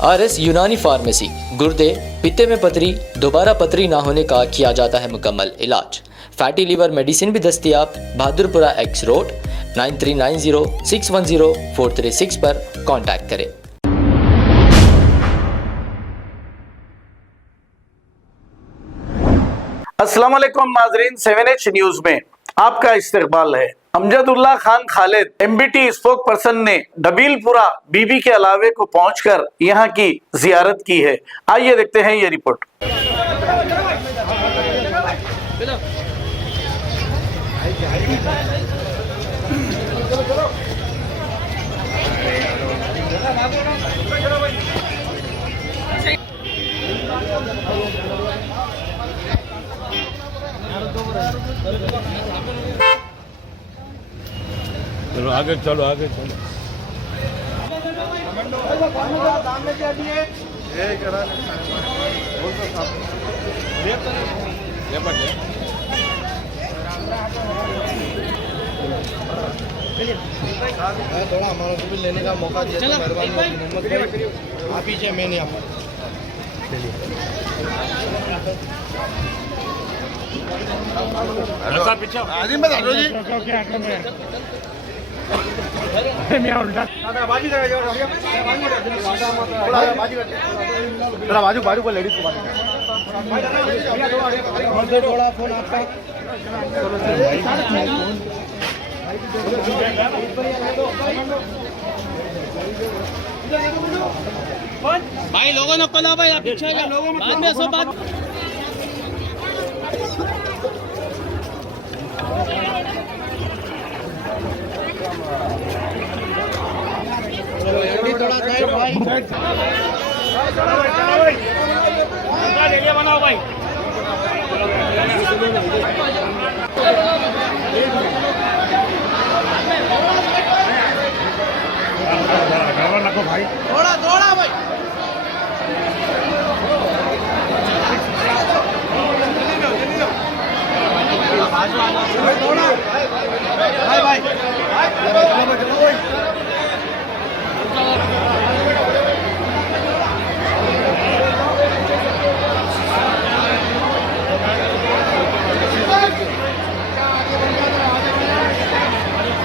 RS यूनानी pharmacy, गुर्दे, पित्ते में पथरी, दोबारा पथरी ना होने का किया जाता है मुकम्मल इलाज। फैटी लीवर मेडिसिन भी दस्तियाब। बहादुरपुरा X रोड 9390610436 पर कांटेक्ट करें। अस्सलाम वालेकुम नाजरीन, 7H न्यूज में आपका इस्तकबाल है। Amjadullah Khan Khalid MBT spoke person ने डबीलपुरा बीबी के अलावे को पहुंचकर यहां की जियारत की है। आइए देखते हैं ये रिपोर्ट। चलो आगे चलो आगे चलो। थोड़ा हमारा को भी लेने का मौका दिया, मेहरबानी मोहम्मद भाई। आप पीछे, मैं नहीं आप पीछे आजिम बता दो जी। थोड़ा बाजू बाजू को लेडीज को थोड़ा फोन आपका भाई लोगों ने कला भाई आप पीछे बाद में सब बात बनाओ भाई। भाई थोड़ा थोड़ा भाई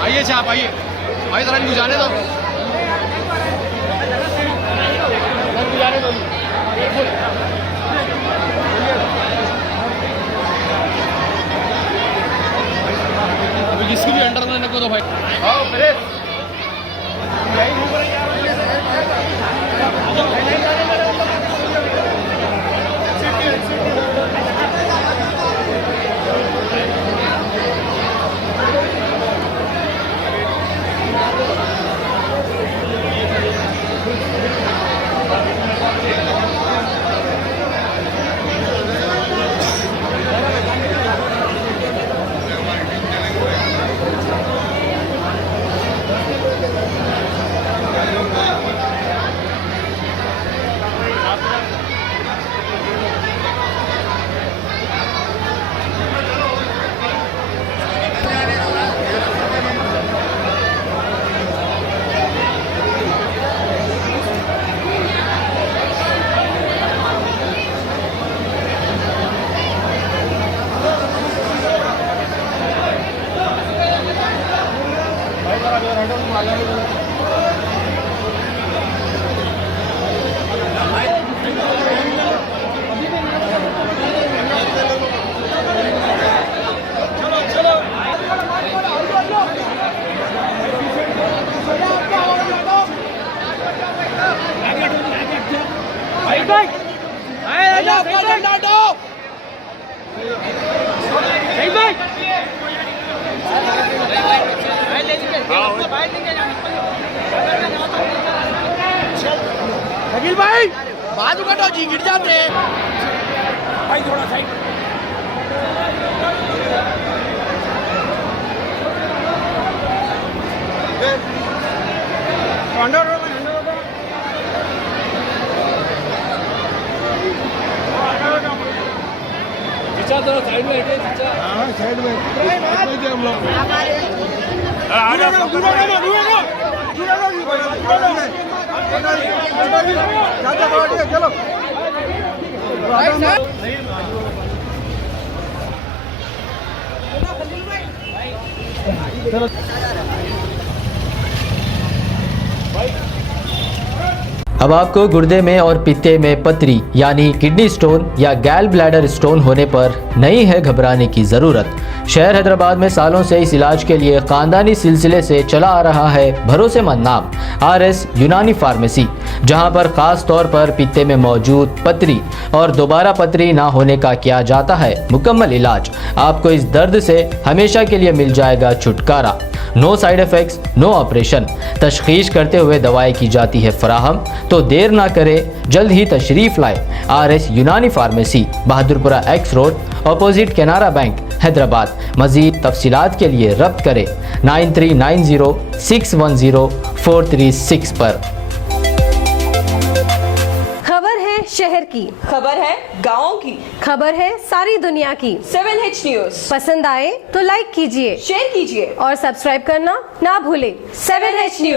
आइए आप आइए भाई, जरा गुजारे दो जिसकी भी अंडर में नको दो भाई। आओ शकील भाई बाजू कटो जी, गिर जाते भाई, थोड़ा साइड थोड़ा साइड में हटिए। हाँ साइड में हम लोग चलो अब आपको गुर्दे में और पित्ते में पथरी यानी किडनी स्टोन या गैल ब्लैडर स्टोन होने पर नहीं है घबराने की ज़रूरत। शहर हैदराबाद में सालों से इस इलाज के लिए ख़ानदानी सिलसिले से चला आ रहा है भरोसेमंद नाम RS यूनानी फार्मेसी, जहां पर ख़ास तौर पर पित्ते में मौजूद पथरी और दोबारा पथरी ना होने का किया जाता है मुकम्मल इलाज। आपको इस दर्द से हमेशा के लिए मिल जाएगा छुटकारा। No side effects, no operation. तशखीस करते हुए दवाएं की जाती है फराहम। तो देर ना करें, जल्द ही तशरीफ़ लाए RS यूनानी pharmacy, Bahadurpura X road, opposite Canara bank, Hyderabad. मज़ीद तफसीलात के लिए रब्त करें 9390610436 पर। खबर है शहर की, खबर है गाँव की, खबर है सारी दुनिया की। 7H न्यूज पसंद आए तो लाइक कीजिए, शेयर कीजिए और सब्सक्राइब करना ना भूलें। 7H news.